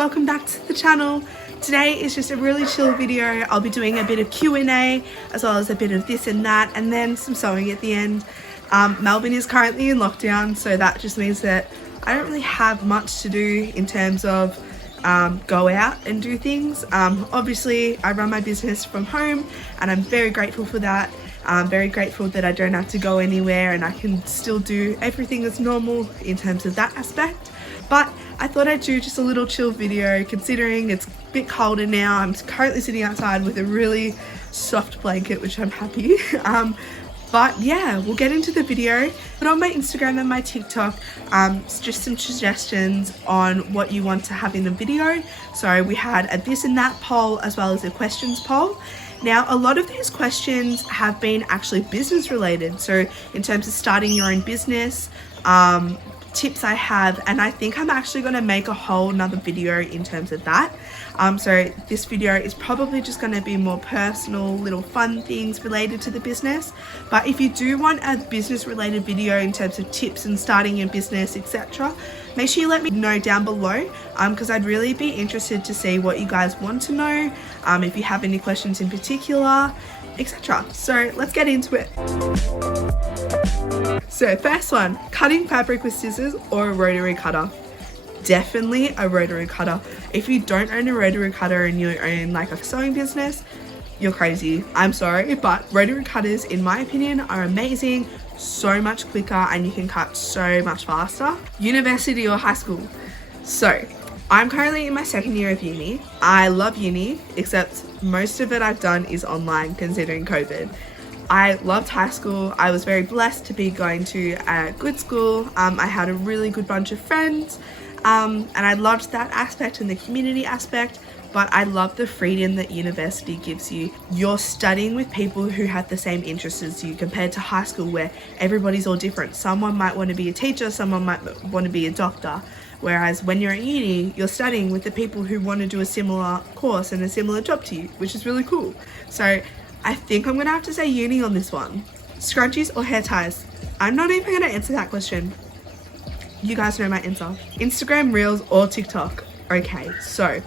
welcome back to the channel. Today is just a really chill video. I'll be doing a bit of Q&A as well as a bit of this and that, and then some sewing at the end. Melbourne is currently in lockdown, so that just means that I don't really have much to do in terms of go out and do things. Obviously I run my business from home and I'm very grateful for that. I'm very grateful that I don't have to go anywhere and I can still do everything as normal in terms of that aspect. But I thought I'd do just a little chill video considering it's a bit colder now. I'm currently sitting outside with a really soft blanket, which I'm happy. But yeah, we'll get into the video. Put on my Instagram and my TikTok just some suggestions on what you want to have in the video. So we had a this and that poll as well as a questions poll. Now, a lot of these questions have been actually business related. So in terms of starting your own business, tips I have, and I think I'm actually going to make a whole nother video in terms of that. So this video is probably just going to be more personal, little fun things related to the business. But if you do want a business related video in terms of tips and starting your business, etc., make sure you let me know down below, because I'd really be interested to see what you guys want to know, if you have any questions in particular, etc. So let's get into it. So first one, cutting fabric with scissors or a rotary cutter? Definitely a rotary cutter. If you don't own a rotary cutter and you own like a sewing business, you're crazy. I'm sorry, but rotary cutters in my opinion are amazing, so much quicker, and you can cut so much faster. University or high school? So I'm currently in my second year of uni. I love uni, except most of it I've done is online considering COVID. I loved high school. I was very blessed to be going to a good school. I had a really good bunch of friends, and I loved that aspect and the community aspect, but I love the freedom that university gives you. You're studying with people who have the same interests as you compared to high school where everybody's all different. Someone might want to be a teacher, someone might want to be a doctor. Whereas when you're at uni, you're studying with the people who want to do a similar course and a similar job to you, which is really cool. So I think I'm gonna have to say uni on this one. Scrunchies or hair ties? I'm not even gonna answer that question. You guys know my answer. Instagram Reels or TikTok? Okay, so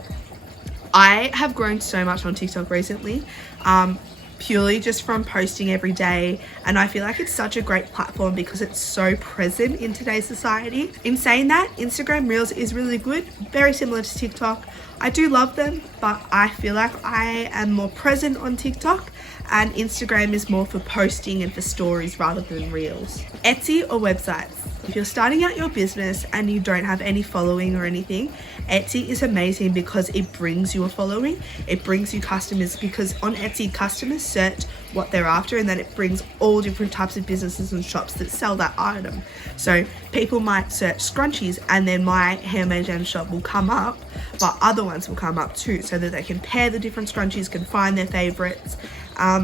I have grown so much on TikTok recently, purely just from posting every day, and I feel like it's such a great platform because it's so present in today's society. In saying that, Instagram Reels is really good, very similar to TikTok. I do love them, but I feel like I am more present on TikTok and Instagram is more for posting and for stories rather than Reels. Etsy or websites? If you're starting out your business and you don't have any following or anything, Etsy is amazing because it brings you a following. It brings you customers because on Etsy, customers search what they're after and then it brings all different types of businesses and shops that sell that item. So people might search scrunchies and then my Handmade Jems shop will come up, but other ones will come up too so that they can pair the different scrunchies, can find their favorites.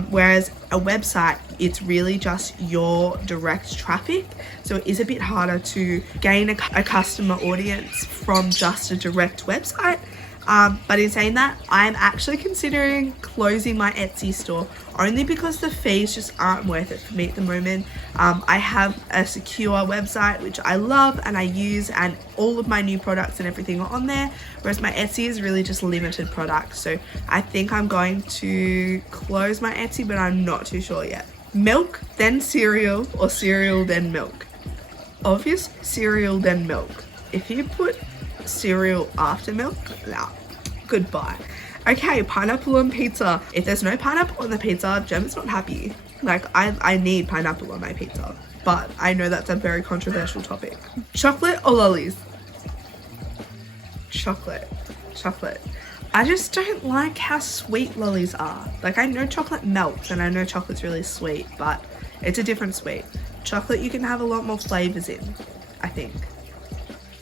Whereas a website, it's really just your direct traffic, so it is a bit harder to gain a customer audience from just a direct website. But in saying that, I'm actually considering closing my Etsy store only because the fees just aren't worth it for me at the moment. I have a secure website which I love and I use, and all of my new products and everything are on there, whereas my Etsy is really just limited products. So I think I'm going to close my Etsy, but I'm not too sure yet. Milk then cereal or cereal then milk? Obviously cereal then milk. If you put cereal after milk, nah, goodbye. Okay, pineapple on pizza. If there's no pineapple on the pizza, Jem's not happy. Like, I need pineapple on my pizza, but I know that's a very controversial topic. Chocolate or lollies? Chocolate. I just don't like how sweet lollies are. Like, I know chocolate melts and I know chocolate's really sweet, but it's a different sweet. Chocolate you can have a lot more flavors in, I think.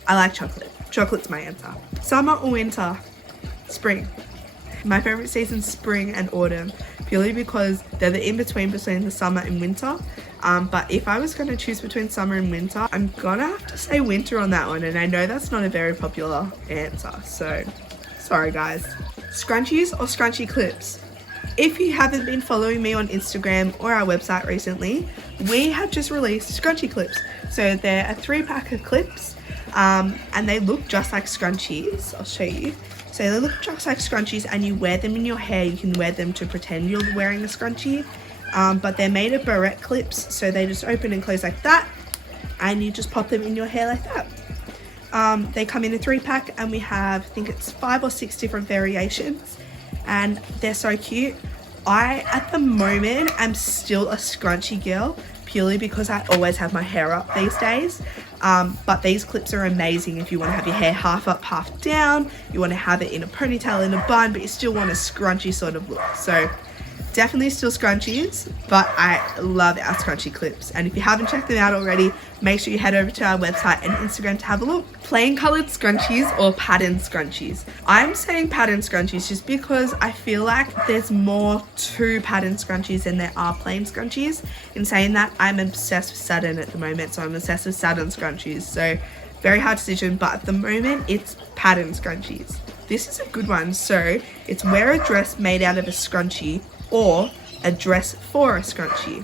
I like chocolate. Chocolate's my answer. Summer or winter? Spring. My favorite season's spring and autumn, purely because they're the in-between between the summer and winter. But if I was going to choose between summer and winter, I'm gonna have to say winter on that one, and I know that's not a very popular answer, so sorry guys. Scrunchies or scrunchy clips? If you haven't been following me on Instagram or our website recently, we have just released scrunchy clips. So they're a 3-pack of clips. and they look just like scrunchies. I'll show you. So they look just like scrunchies, and you wear them in your hair. You can wear them to pretend you're wearing a scrunchie, but they're made of barrette clips, so they just open and close like that, and you just pop them in your hair like that. They come in a 3-pack, and we have, I think it's 5 or 6 different variations, and they're so cute. I, at the moment, am still a scrunchy girl, purely because I always have my hair up these days. But these clips are amazing if you want to have your hair half up, half down. You want to have it in a ponytail, in a bun, but you still want a scrunchy sort of look. So definitely still scrunchies, but I love our scrunchy clips. And if you haven't checked them out already, make sure you head over to our website and Instagram to have a look. Plain colored scrunchies or pattern scrunchies. I'm saying pattern scrunchies just because I feel like there's more to pattern scrunchies than there are plain scrunchies. In saying that, I'm obsessed with satin at the moment, so I'm obsessed with satin scrunchies. So very hard decision, but at the moment it's pattern scrunchies. This is a good one. So it's wear a dress made out of a scrunchie or a dress for a scrunchie.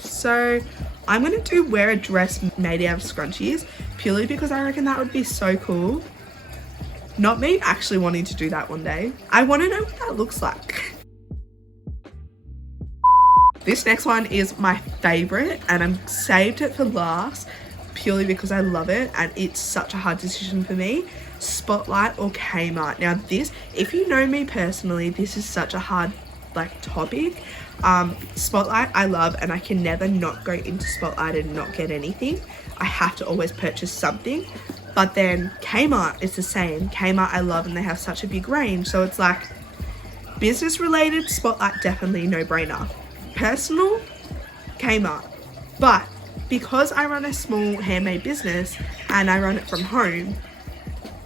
So I'm gonna do wear a dress made out of scrunchies, purely because I reckon that would be so cool. Not me actually wanting to do that one day. I want to know what that looks like. This next one is my favorite, and I'm saved it for last purely because I love it, and it's such a hard decision for me. Spotlight or Kmart. Now this, if you know me personally, this is such a hard topic. Spotlight I love, and I can never not go into Spotlight and not get anything. I have to always purchase something. But then Kmart is the same. Kmart I love, and they have such a big range, so it's like business related, Spotlight definitely no brainer. Personal, Kmart. But because I run a small handmade business and I run it from home,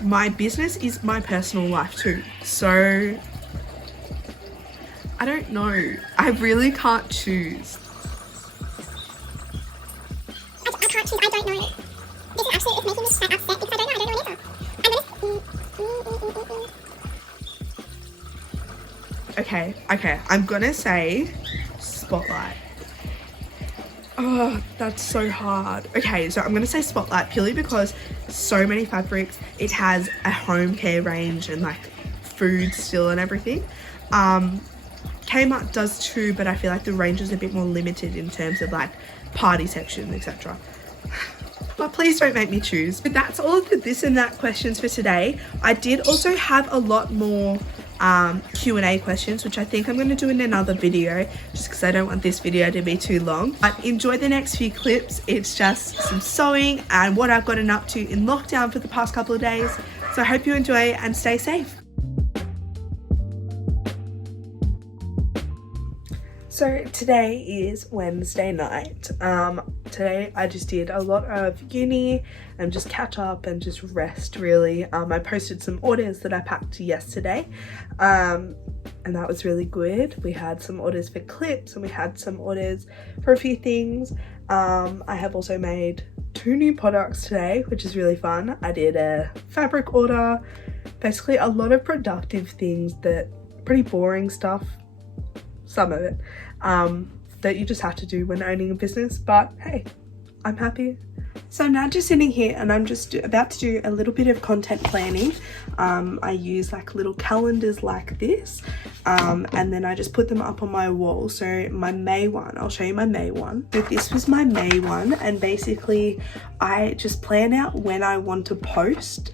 my business is my personal life too, so I don't know. I really can't choose. I can't choose. I don't know. This actually is making me so upset because I don't know either. Okay. I'm gonna say Spotlight. Oh, that's so hard. Okay, so I'm gonna say Spotlight purely because so many fabrics. It has a home care range and food still and everything. Kmart does too, but I feel like the range is a bit more limited in terms of party section, etc. But please don't make me choose. But that's all of the this and that questions for today. I did also have a lot more Q&A questions, which I think I'm going to do in another video, just because I don't want this video to be too long. But enjoy the next few clips. It's just some sewing and what I've gotten up to in lockdown for the past couple of days. So I hope you enjoy and stay safe. So today is Wednesday night. Today I just did a lot of uni and just catch up and just rest really. I posted some orders that I packed yesterday, and that was really good. We had some orders for clips and we had some orders for a few things. I have also made 2 new products today, which is really fun. I did a fabric order, basically a lot of productive things, that pretty boring stuff, some of it, that you just have to do when owning a business, but hey, I'm happy. So I'm now just sitting here and I'm just about to do a little bit of content planning. I use little calendars like this, and then I just put them up on my wall. So my May one, I'll show you my May one. So this was my May one, and basically I just plan out when I want to post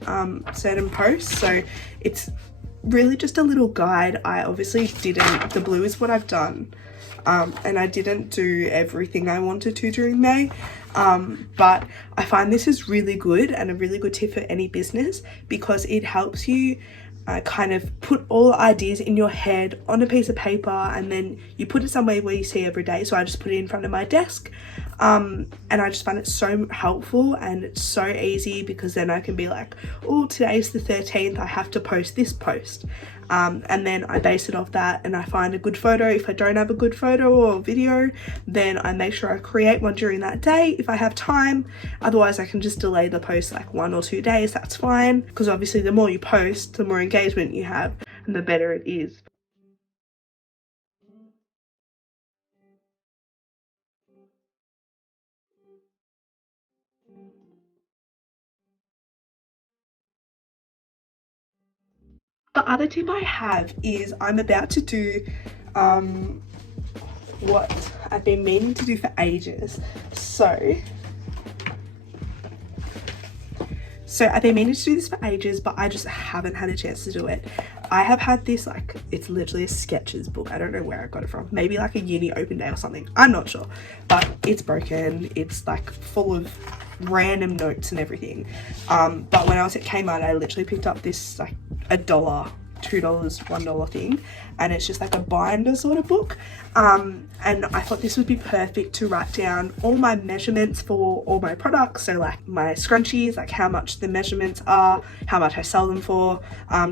certain posts. So it's really just a little guide. I obviously didn't, the blue is what I've done, and I didn't do everything I wanted to during May, but I find this is really good and a really good tip for any business, because it helps you kind of put all the ideas in your head on a piece of paper, and then you put it somewhere where you see every day. So I just put it in front of my desk, and I just find it so helpful, and it's so easy, because then I can be like, oh, today's the 13th, I have to post this post, and then I base it off that, and I find a good photo. If I don't have a good photo or video, then I make sure I create one during that day if I have time. Otherwise I can just delay the post 1 or 2 days, that's fine, because obviously the more you post, the more engagement you have and the better it is. The other tip I have is I'm about to do what I've been meaning to do for ages. So I've been meaning to do this for ages, but I just haven't had a chance to do it. I have had this, like, it's literally a sketches book. I don't know where I got it from. Maybe like a uni open day or something. I'm not sure. But it's broken. It's like full of random notes and everything. But when I was at Kmart, I literally picked up this like $1, $2, $1 thing, and it's just like a binder sort of book. And I thought this would be perfect to write down all my measurements for all my products. So like my scrunchies, like how much the measurements are, how much I sell them for,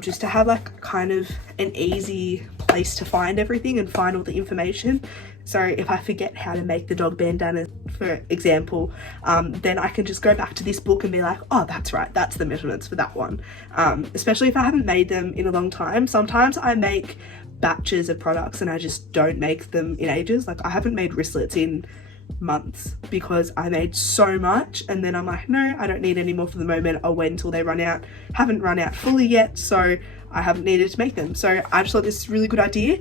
just to have like kind of an easy place to find everything and find all the information. So if I forget how to make the dog bandana, for example, then I can just go back to this book and be like, oh, that's right, that's the measurements for that one. Especially if I haven't made them in a long time. Sometimes I make batches of products and I just don't make them in ages. Like I haven't made wristlets in months because I made so much, and then I'm like, no, I don't need any more for the moment. I'll wait until they run out. Haven't run out fully yet, so I haven't needed to make them. So I just thought this is a really good idea.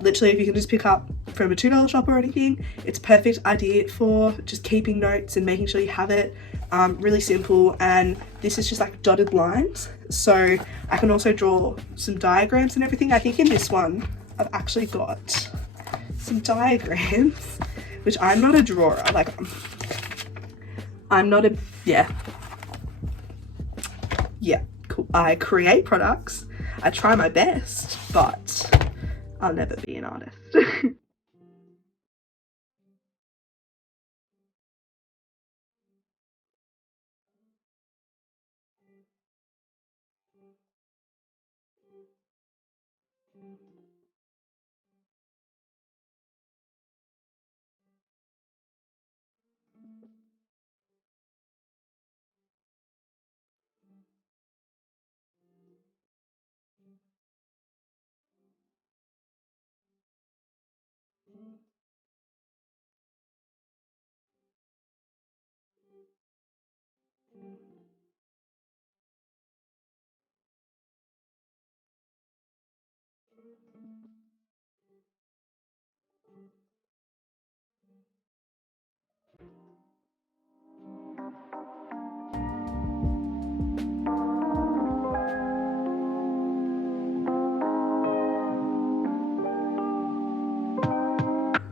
Literally, if you can just pick up from a $2 shop or anything, it's a perfect idea for just keeping notes and making sure you have it. Really simple, and this is just like dotted lines, so I can also draw some diagrams and everything. I think in this one I've actually got some diagrams, which I'm not a drawer. Like I'm not a yeah cool. I create products, I try my best, but I'll never be an artist.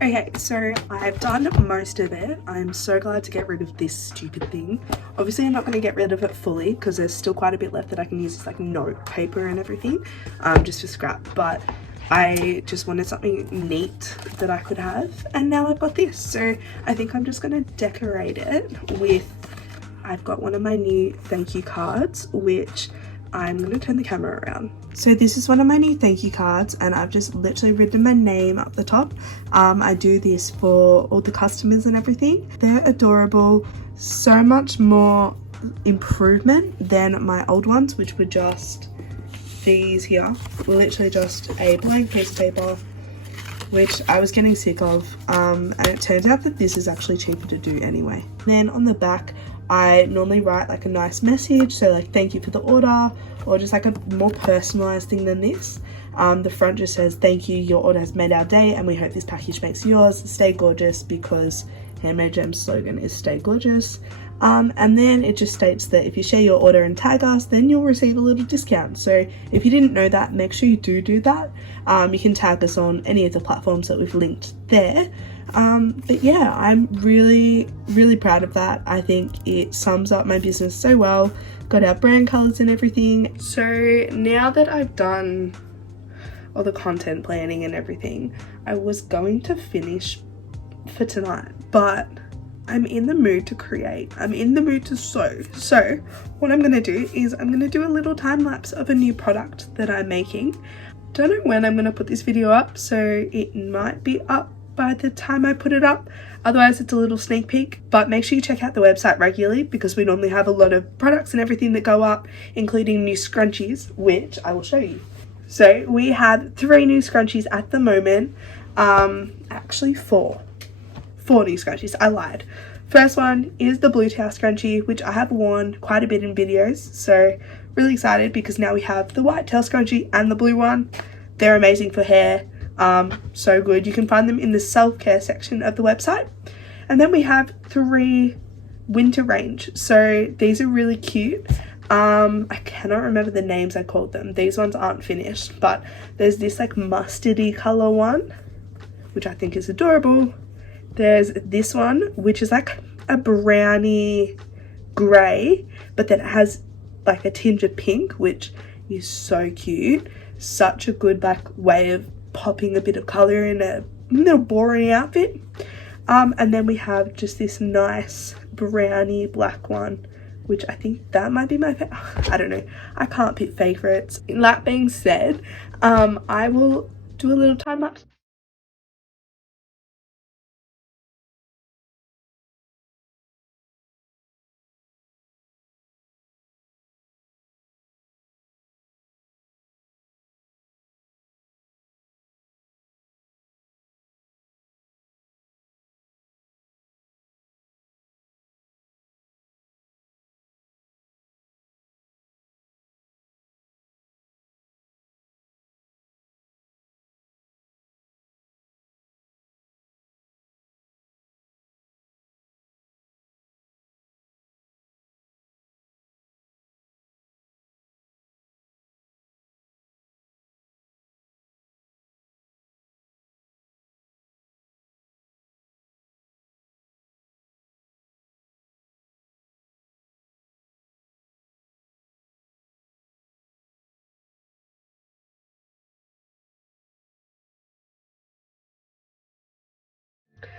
Okay, so I've done most of it. I'm so glad to get rid of this stupid thing. Obviously, I'm not going to get rid of it fully because there's still quite a bit left that I can use as like note paper and everything, just for scrap. But I just wanted something neat that I could have, and now I've got this. So I think I'm just going to decorate it with, I've got one of my new thank you cards, which I'm going to turn the camera around. So this is one of my new thank you cards, and I've just literally written my name up the top. I do this for all the customers and everything. They're adorable. So much more improvement than my old ones, which were just these here. Were literally just a blank piece of paper, which I was getting sick of. And it turns out that this is actually cheaper to do anyway. Then on the back, I normally write like a nice message, so like thank you for the order, or just like a more personalized thing than this. The front just says thank you, your order has made our day and we hope this package makes yours. Stay gorgeous, because Handmade Jems slogan is stay gorgeous. And then it just states that if you share your order and tag us, then you'll receive a little discount. So if you didn't know that, make sure you do that. You can tag us on any of the platforms that we've linked there. But yeah, I'm really proud of that. I think it sums up my business so well. Got our brand colors and everything. So now that I've done all the content planning and everything, I was going to finish for tonight, but I'm in the mood to create. I'm in the mood to sew. So what I'm gonna do is I'm gonna do a little time lapse of a new product that I'm making. Don't know when I'm gonna put this video up, so it might be up by the time I put it up. Otherwise it's a little sneak peek, but make sure you check out the website regularly, because we normally have a lot of products and everything that go up, including new scrunchies, which I will show you. So we have 3 new scrunchies at the moment. Actually 4 new scrunchies, I lied. First one is the blue towel scrunchie, which I have worn quite a bit in videos, so really excited because now we have the white tail scrunchie and the blue one. They're amazing for hair. So good. You can find them in the self-care section of the website. And then we have 3 winter range. So these are really cute. I cannot remember the names I called them. These ones aren't finished, but there's this like mustardy color one, which I think is adorable. There's this one, which is like a browny grey, but then it has like a tinge of pink, which is so cute. Such a good like way of popping a bit of color in a little boring outfit. And then we have just this nice browny black one, which I think that might be my favorite. I don't know, I can't pick favorites. That being said, I will do a little time lapse.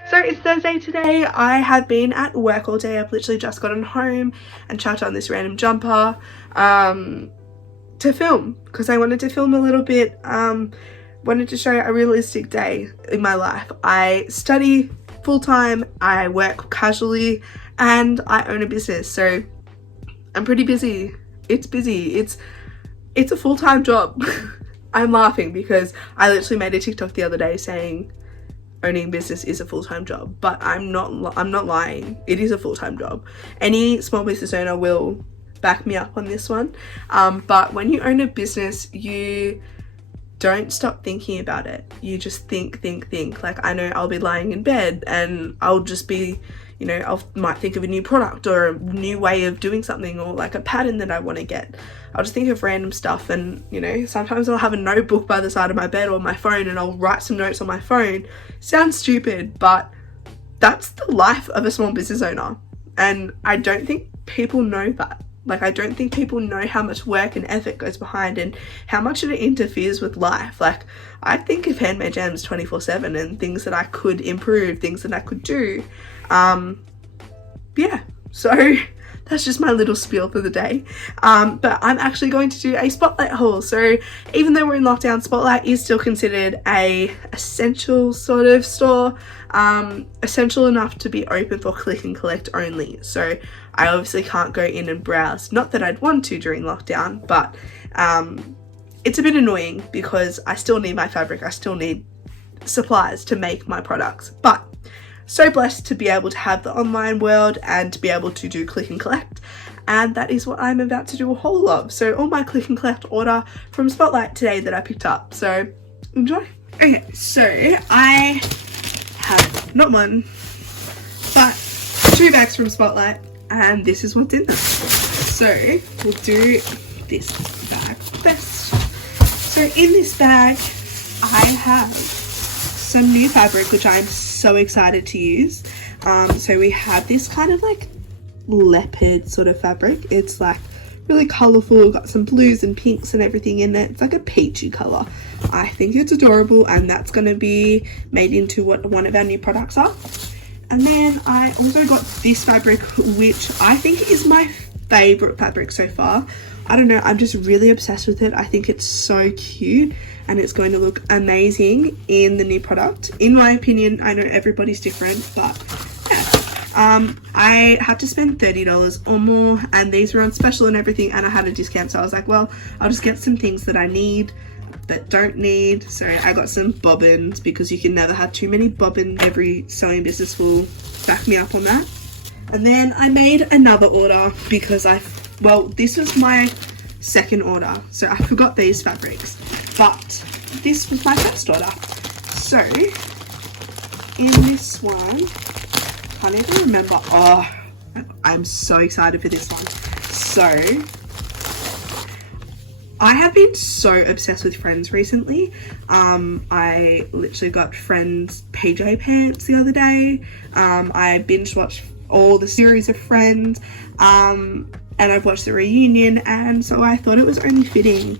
So it's Thursday today. I have been at work all day. I've literally just gotten home and chucked on this random jumper to film because I wanted to film a little bit. Wanted to show a realistic day in my life. I study full-time, I work casually, and I own a business, so I'm pretty busy. It's busy. It's a full-time job. I'm laughing because I literally made a TikTok the other day saying owning business is a full-time job, but I'm not lying. It is a full-time job. Any small business owner will back me up on this one. But when you own a business, you don't stop thinking about it. You just think. Like, I know I'll be lying in bed and I'll just be, you know, might think of a new product or a new way of doing something, or like a pattern that I want to get. I'll just think of random stuff, and you know, sometimes I'll have a notebook by the side of my bed or my phone and I'll write some notes on my phone. Sounds stupid, but that's the life of a small business owner, and I don't think people know that. Like, I don't think people know how much work and effort goes behind and how much it interferes with life. Like, I think of Handmade Jems 24/7 and things that I could improve, things that I could do. Yeah, so that's just my little spiel for the day. But I'm actually going to do a Spotlight haul. So even though we're in lockdown, Spotlight is still considered a essential sort of store, essential enough to be open for click and collect only. So I obviously can't go in and browse, not that I'd want to during lockdown, but it's a bit annoying because I still need my fabric, I still need supplies to make my products. But so blessed to be able to have the online world and to be able to do click and collect, and that is what I'm about to do a haul of. So all my click and collect order from Spotlight today that I picked up, so enjoy. Okay, so I have not one but 2 bags from Spotlight, and this is what's in them. So we'll do this bag first. So in this bag I have some new fabric which I'm so excited to use. So we have this kind of like leopard sort of fabric. It's like really colourful, got some blues and pinks and everything in it. It's like a peachy colour. I think it's adorable, and that's going to be made into what one of our new products are. And then I also got this fabric, which I think is my favourite fabric so far. I don't know, I'm just really obsessed with it. I think it's so cute and it's going to look amazing in the new product. In my opinion, I know everybody's different, but yeah. I had to spend $30 or more, and these were on special and everything, and I had a discount, so I was like, well, I'll just get some things that I need but don't need. So I got some bobbins because you can never have too many bobbins. Every sewing business will back me up on that. And then I made another order because well, this was my second order. So I forgot these fabrics, but this was my first order. So in this one, can't even remember. Oh, I'm so excited for this one. So I have been so obsessed with Friends recently. I literally got Friends PJ pants the other day. I binge watched all the series of Friends, and I've watched the reunion, and so I thought it was only fitting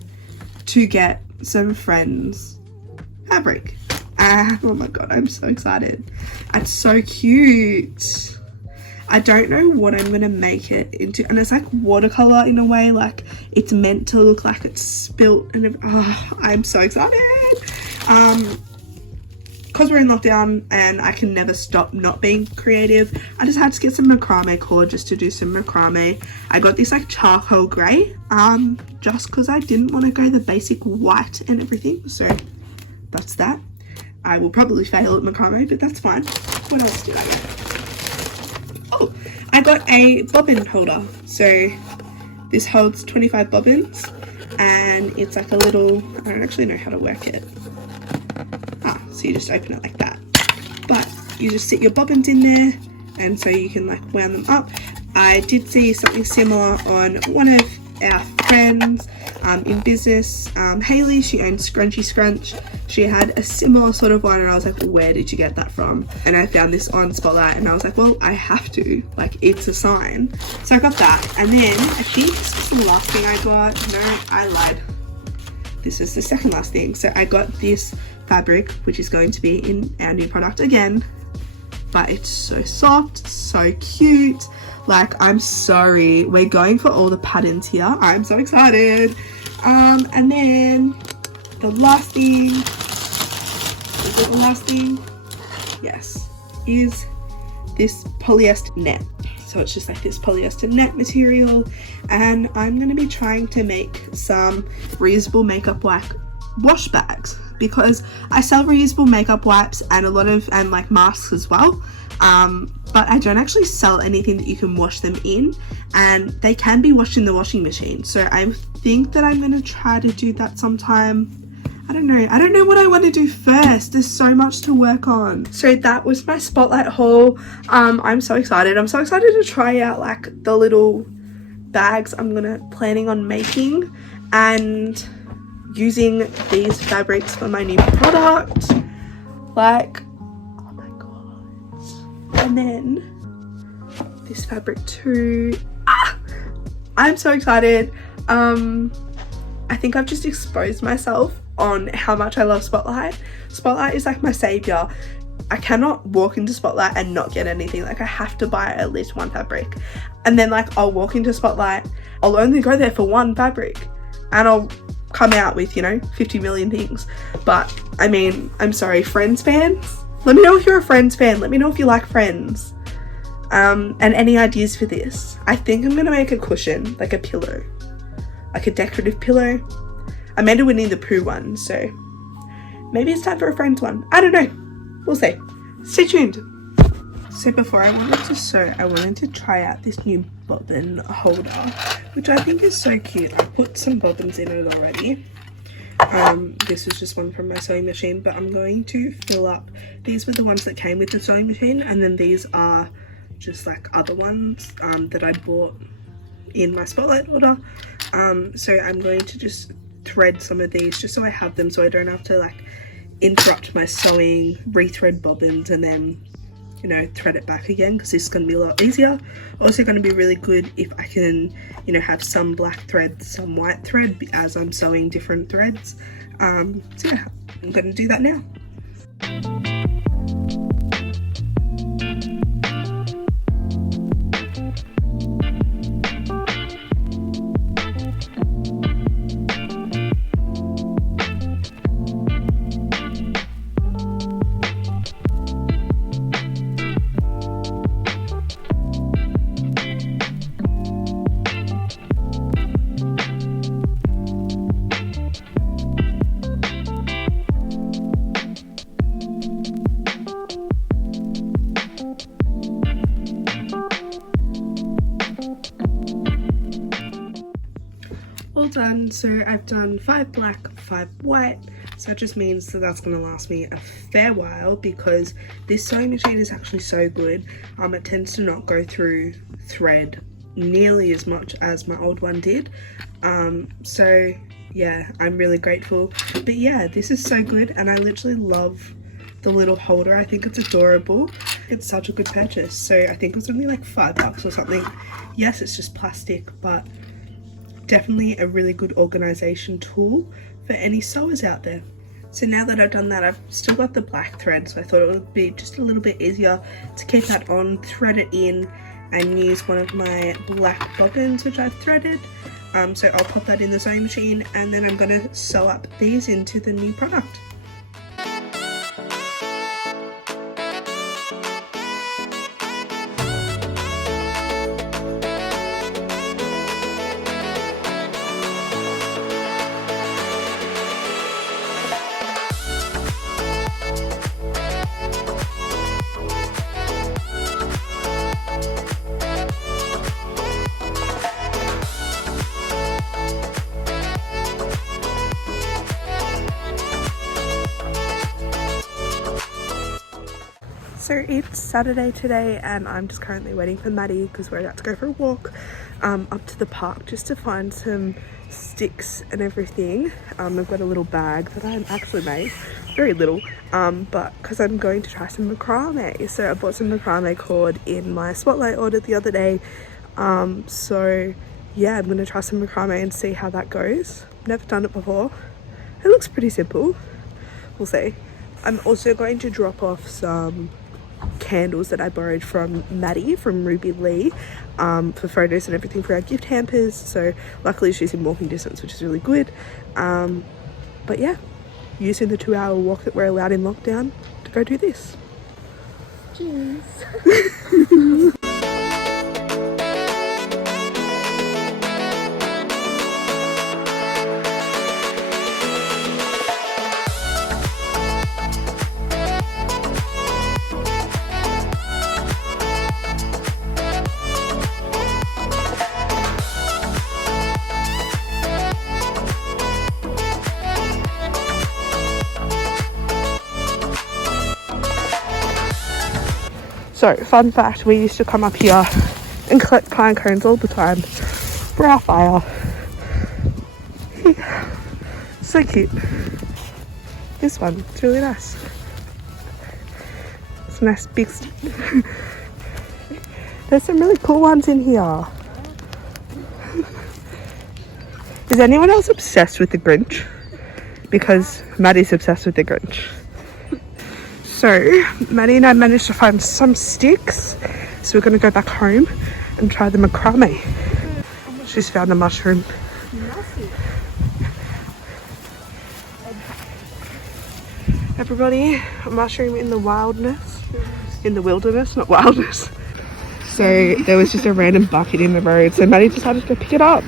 to get some Friends fabric. Oh my god, I'm so excited. It's so cute. I don't know what I'm gonna make it into, and it's like watercolor in a way, like it's meant to look like it's spilt, and I'm so excited. Because we're in lockdown and I can never stop not being creative, I just had to get some macrame cord just to do some macrame. I got this like charcoal grey, just because I didn't want to go the basic white and everything, so that's that. I will probably fail at macrame, but that's fine. What else did I get? Oh, I got a bobbin holder. So this holds 25 bobbins, and it's like a little, I don't actually know how to work it. So you just open it like that. But you just sit your bobbins in there, and so you can like wound them up. I did see something similar on one of our friends in business, Hayley. She owns Scrunchy Scrunch. She had a similar sort of one, and I was like, where did you get that from? And I found this on Spotlight, and I was like, well, I have to, like, it's a sign. So I got that, and then I think this was the last thing I got. No, I lied. This is the second last thing. So I got this fabric, which is going to be in our new product again, but it's so soft, so cute. Like, I'm sorry, we're going for all the patterns here. I'm so excited. And then the last thing, is it the last thing? Yes, is this polyester net. So it's just like this polyester net material, and I'm going to be trying to make some reusable makeup wipe wash bags, because I sell reusable makeup wipes and like masks as well, but I don't actually sell anything that you can wash them in, and they can be washed in the washing machine. So I think that I'm going to try to do that sometime. I don't know what I want to do first. There's so much to work on. So that was my Spotlight haul. I'm so excited. I'm so excited to try out like the little bags I'm planning on making, and using these fabrics for my new product. Like, oh my god. And then this fabric too. I'm so excited. I think I've just exposed myself on how much I love Spotlight. Spotlight is like my savior. I cannot walk into Spotlight and not get anything. Like, I have to buy at least one fabric, and then like I'll walk into Spotlight, I'll only go there for one fabric, and I'll come out with, 50 million things. But I mean, I'm sorry, Friends fans, let me know if you're a Friends fan. Let me know if you like Friends, and any ideas for this. I think I'm gonna make a cushion, like a pillow, like a decorative pillow. I made a Winnie the Pooh one, so maybe it's time for a Friends one. I don't know, we'll see. Stay tuned. So before I wanted to sew, I wanted to try out this new bobbin holder, which I think is so cute. I put some bobbins in it already. This is just one from my sewing machine, but I'm going to fill up. These were the ones that came with the sewing machine, and then these are just like other ones that I bought in my Spotlight order. So I'm going to just thread some of these just so I have them, so I don't have to like interrupt my sewing, rethread bobbins, and then thread it back again, because this is going to be a lot easier. Also going to be really good if I can have some black thread, some white thread as I'm sewing different threads. So yeah, I'm going to do that now. done. So I've done 5 black, 5 white. So that just means that that's going to last me a fair while, because this sewing machine is actually so good. It tends to not go through thread nearly as much as my old one did. So yeah, I'm really grateful. But yeah, this is so good, and I literally love the little holder. I think it's adorable. It's such a good purchase. So I think it was only like $5 or something. Yes, it's just plastic, but definitely a really good organization tool for any sewers out there. So now that I've done that, I've still got the black thread, so I thought it would be just a little bit easier to keep that on, thread it in, and use one of my black bobbins which I've threaded. So I'll pop that in the sewing machine, and then I'm going to sew up these into the new product. So it's Saturday today, and I'm just currently waiting for Maddie because we're about to go for a walk up to the park just to find some sticks and everything. I've got a little bag that I actually made, very little, but because I'm going to try some macrame. So I bought some macrame cord in my spotlight order the other day. So yeah, I'm going to try some macrame and see how that goes. Never done it before. It looks pretty simple. We'll see. I'm also going to drop off some candles that I borrowed from Maddie from Ruby Lee for photos and everything for our gift hampers. So luckily she's in walking distance, which is really good. But yeah, using the 2-hour walk that we're allowed in lockdown to go do this. Cheers. So, fun fact, we used to come up here and collect pine cones all the time for our fire. So cute. This one, it's really nice. It's a nice big stick. There's some really cool ones in here. Is anyone else obsessed with the Grinch? Because Maddie's obsessed with the Grinch. So Maddie and I managed to find some sticks, so we're going to go back home and try the macrame. She's found a mushroom. Everybody, a mushroom in the wilderness, in the wilderness, not wildness. So there was just a random bucket in the road, so Maddie decided to go pick it up.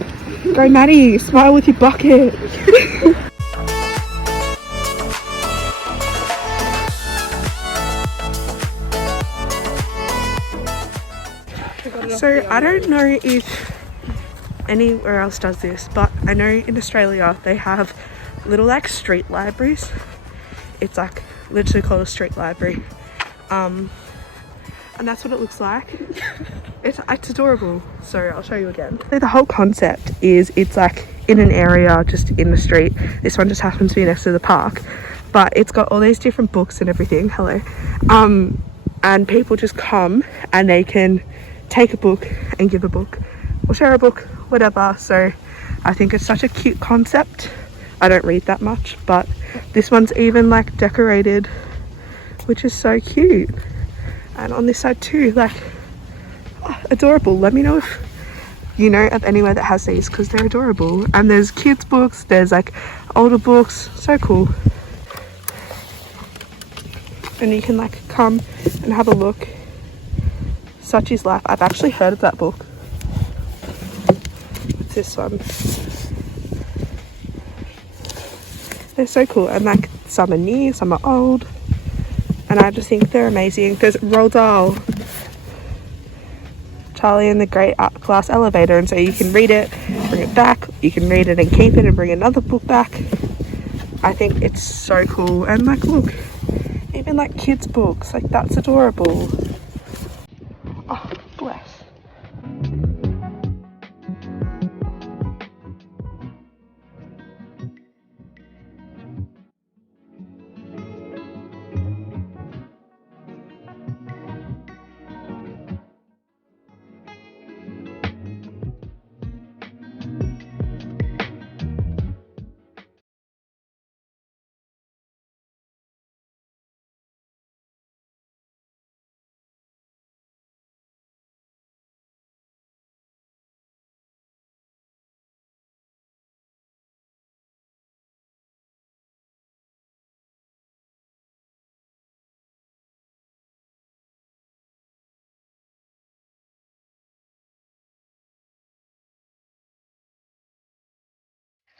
Go Maddie, smile with your bucket. So I don't know if anywhere else does this, but I know in Australia they have little like street libraries. It's like literally called a street library, and that's what it looks like. It's adorable. So I'll show you again. The whole concept is it's like in an area just in the street. This one just happens to be next to the park, but it's got all these different books and everything. Hello. And people just come and they can take a book and give a book or share a book, whatever. So I think it's such a cute concept. I don't read that much, but this one's even like decorated, which is so cute. And on this side too, like, oh, adorable. Let me know if you know of anywhere that has these, because they're adorable. And there's kids books, there's like older books, so cool. And you can like come and have a look. Such is Life. I've actually heard of that book. What's this one? They're so cool, and like some are new, some are old, and I just think they're amazing. There's Roald Dahl, Charlie and the Great Art Class Elevator, and so you can read it, bring it back, You can read it and keep it and bring another book back. I think it's so cool. And like, look, even like kids books, like that's adorable. Oh, bless.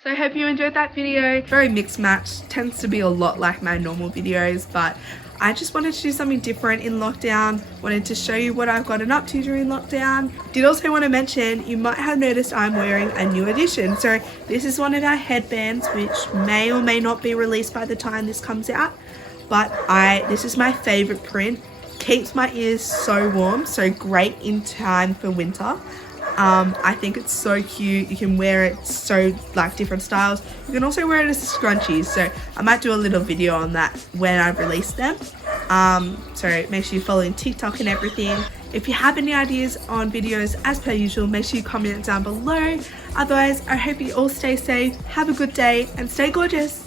So I hope you enjoyed that video. Very mixed match, tends to be a lot like my normal videos, but I just wanted to do something different in lockdown. Wanted to show you what I've gotten up to during lockdown. Did also want to mention, you might have noticed I'm wearing a new edition. So this is one of our headbands, which may or may not be released by the time this comes out, but this is my favorite print. Keeps my ears so warm, so great in time for winter. I think it's so cute. You can wear it so like different styles. You can also wear it as a scrunchie, so I might do a little video on that when I release them. So make sure you follow in TikTok and everything. If you have any ideas on videos, as per usual, make sure you comment down below. Otherwise, I hope you all stay safe, have a good day, and stay gorgeous.